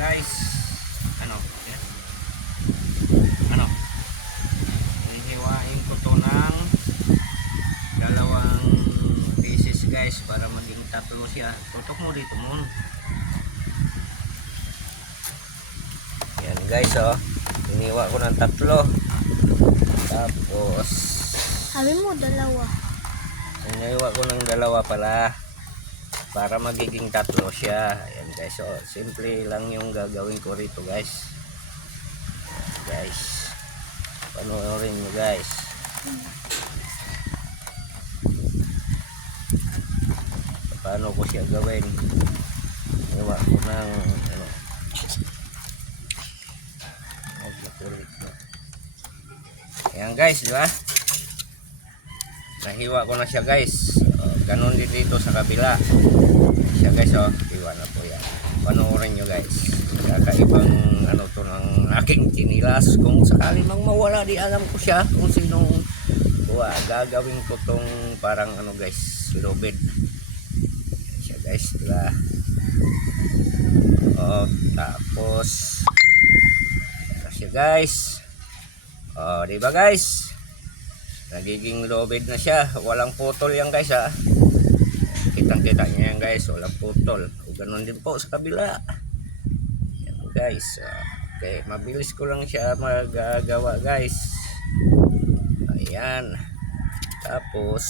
guys, ano, yan. Ano, hihiwain ko to ng dalawang pieces guys para maging tatlo siya. Tutok mo dito mo. Yan guys, oh, hiniwa ko ng tatlo. Tapos Sabi mo dalawa. hiniwa ko ng dalawa pala para magiging tatlo siya. Ayan guys, so simple lang yung gagawin ko rito guys. Guys, panoorin nyo guys. Paano ko siya gawin? Hiniwa ko ng ano, ayan guys, di ba? Nahiwa ko na siya guys. Ganon din dito sa kabila siya guys, oh, iwan na po yan. Panoorin nyo guys, kakaibang ano to ng aking chinilas. Kung sakali mang mawala, di alam ko siya kung sinong gagawin ko tong parang ano guys, lobed siya guys, diba? Oh, tapos siya guys, oh, diba guys, nagiging lobed na siya, walang putol yan guys, ha. Kitang kita nyo yan guys, walang putol. O ganun din po sa kabila. Yan guys, okay, mabilis ko lang siya magagawa guys. Ayan, tapos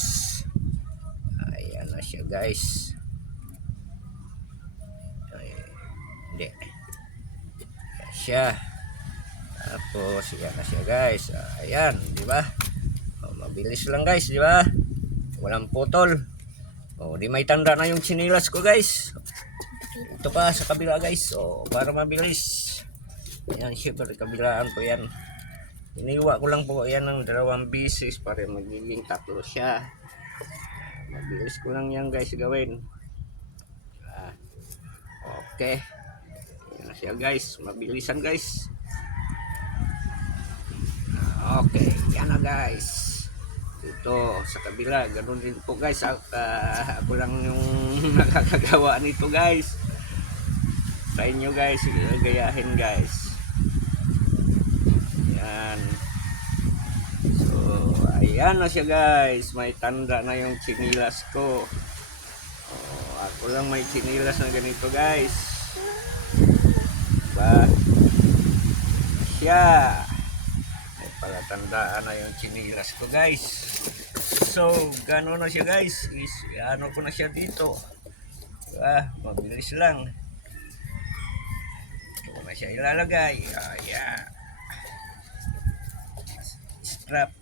ayan na siya guys. Ay, hindi ayan siya. Tapos yan na siya guys. Ayan, di ba? Oh, mabilis lang guys, di ba? Walang putol. Oh, di may tanda na yung chinilas ko guys. Ito pa sa kabila guys. Oh, para mabilis. Ayan, syempre kabilaan ko yan. Iniwa ko lang po yan ng dalawang bisis para magiging tatlo siya. Mabilis ko lang yan guys gawin. Okay. Ayan na siya guys. Mabilisan guys. Okay. Yan na guys. Ito sa kabila, ganun din po guys. Ako lang yung nakakagawa nito guys. Try nyo guys, gayahin guys. Yan. So ayan na siya guys, may tanda na yung chinilas ko. Oh, ako lang may chinilas na ganito guys, diba? Siya palatandaan na yung chinilas ko guys. So gano'n na siya guys, ano ko na siya dito, mabilis lang. Ito na siya ilalagay. Ayan, strap.